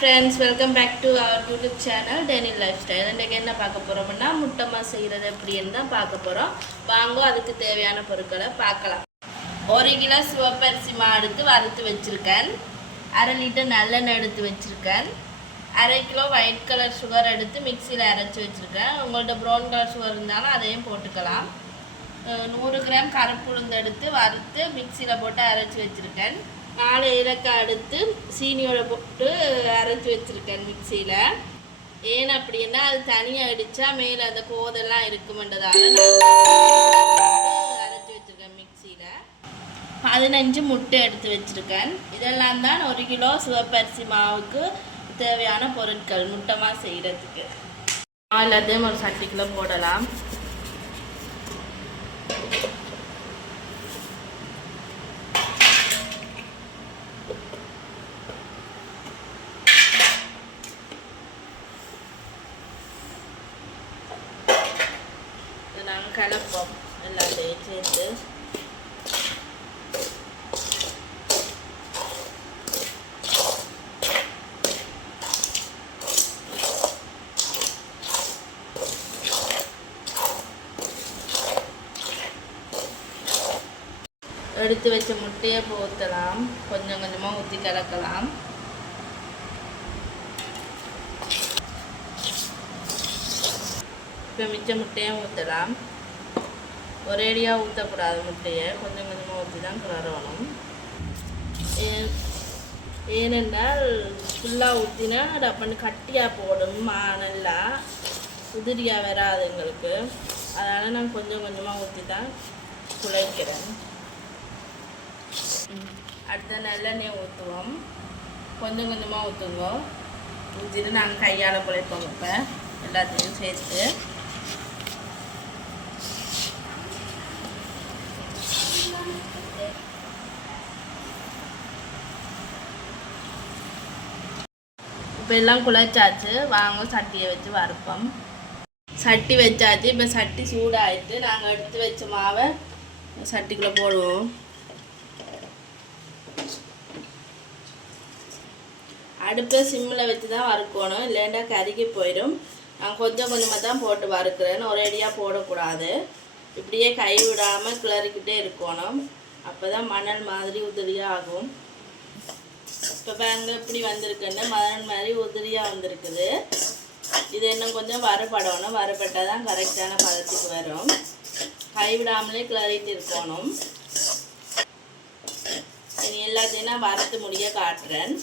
Friends, welcome back to our YouTube channel Deni lifestyle. இன்றைக்கு என்ன பார்க்க போகிறோம்னா முட்டைமா செய்கிறது எப்படின்னு தான் பார்க்க போகிறோம். வாங்க, அதுக்கு தேவையான பொருட்களை பார்க்கலாம். 1 கிலோ சிவப்பரிசி மாவு எடுத்து வறுத்து வச்சுருக்கேன். 1/2 லிட்டர் நல்லெண்ணெய் எடுத்து வச்சுருக்கேன். 1/2 கிலோ ஒயிட் கலர் சுகர் எடுத்து மிக்சியில் அரைச்சி வச்சுருக்கேன். உங்கள்கிட்ட ப்ரௌன் கலர் சுகர் இருந்தாலும் அதையும் போட்டுக்கலாம். 100 கிராம் கருப்புளுந்து எடுத்து வறுத்து மிக்சியில் போட்டு அரைச்சி வச்சுருக்கேன். 4 ஏலக்காய் எடுத்து சீனியோட போட்டு அரைச்சி வச்சுருக்கேன் மிக்சியில். ஏன் அப்படின்னா அது தனியாக அடித்தா மேலே அந்த கோதெல்லாம் இருக்குமென்றதால நான் அரைச்சி வச்சுருக்கேன் மிக்சியில். 15 முட்டை எடுத்து வச்சுருக்கேன். இதெல்லாம் தான் 1 கிலோ சிவப்பரிசி மாவுக்கு தேவையான பொருட்கள் முட்டைமா செய்கிறதுக்கு. எல்லாத்தையும் ஒரு சட்டிக்குள்ளே போடலாம். நாங்கள் கலப்போம் எல்லாத்தையும் சேர்த்து. எடுத்து வச்ச முட்டையை ஊற்றலாம். கொஞ்சம் கொஞ்சமாக ஊற்றி கலக்கலாம். இப்போ மிச்ச முட்டையும் ஊற்றலாம். ஒரேடியாக ஊற்றக்கூடாது, முட்டையை கொஞ்சம் கொஞ்சமாக ஊற்றி தான் கிளறணும். ஏனென்றால் ஃபுல்லாக ஊற்றினா டப்புன்னு கட்டியாக போடும், நல்லா உதிரியாக வராது எங்களுக்கு. அதனால் நான் கொஞ்சம் கொஞ்சமாக ஊற்றி தான் குழைக்கிறேன். அடுத்த நல்லெண்ணெய் ஊற்றுவோம். கொஞ்சம் கொஞ்சமாக ஊற்றுங்க. ஊற்றிட்டு நாங்கள் கையால் குழைப்போம். இப்போ எல்லாத்தையும் சேர்த்து இப்போ எல்லாம் குழைச்சாச்சு. வாங்க சட்டியை வச்சு வறுப்போம். சட்டி வச்சாச்சு. இப்போ சட்டி சூடாகிட்டு நாங்கள் எடுத்து வச்ச மாவை சட்டிக்குள்ளே போடுவோம். அடுப்பை சிம்மில் வச்சு தான் வறுக்கணும், இல்லைண்டா கருகி போயிடும். நான் கொஞ்சம் கொஞ்சமாக தான் போட்டு வறுக்கிறேன், ஒரேடியாக போடக்கூடாது. இப்படியே கை விடாமல் கிளறிக்கிட்டே இருக்கணும். அப்போ தான் மணல் மாதிரி உதிரியாக ஆகும். இப்போ பாருங்க இப்படி வந்திருக்குன்னு மணல் மாதிரி உதிரியாக வந்திருக்குது. இது இன்னும் கொஞ்சம் வறுபடணும். வறுபட்டால் தான் கரெக்டான பதத்துக்கு வரும். கை விடாமலே கிளறிட்டு இருக்கணும். இனி எல்லாத்தையும் நான் வறுத்து முடிய காட்டுறேன்.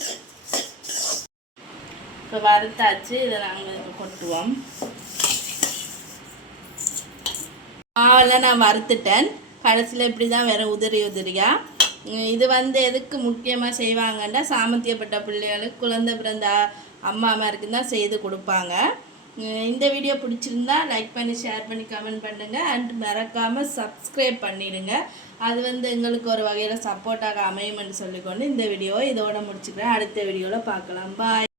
இப்போ வறுத்தாச்சு. இதை நாங்கள் கொட்டுவோம். மாவெல்லாம் நான் வறுத்துட்டேன். கடைசியில் இப்படி தான் வேறு உதிரி உதிரியாக. இது எதுக்கு முக்கியமாக செய்வாங்கன்னா, சாமர்த்தியப்பட்ட பிள்ளைகளுக்கு குழந்தை பிறந்த அம்மாமாருக்கு தான் செய்து கொடுப்பாங்க. இந்த வீடியோ பிடிச்சிருந்தா லைக் பண்ணி, ஷேர் பண்ணி, கமெண்ட் பண்ணுங்கள். அண்ட் மறக்காமல் சப்ஸ்கிரைப் பண்ணிடுங்க. அது எங்களுக்கு ஒரு வகையில் சப்போர்ட்டாக அமையும்னு சொல்லிக்கொண்டு இந்த வீடியோவை இதோட முடிச்சுக்கிறேன். அடுத்த வீடியோவில் பார்க்கலாம். பாய்.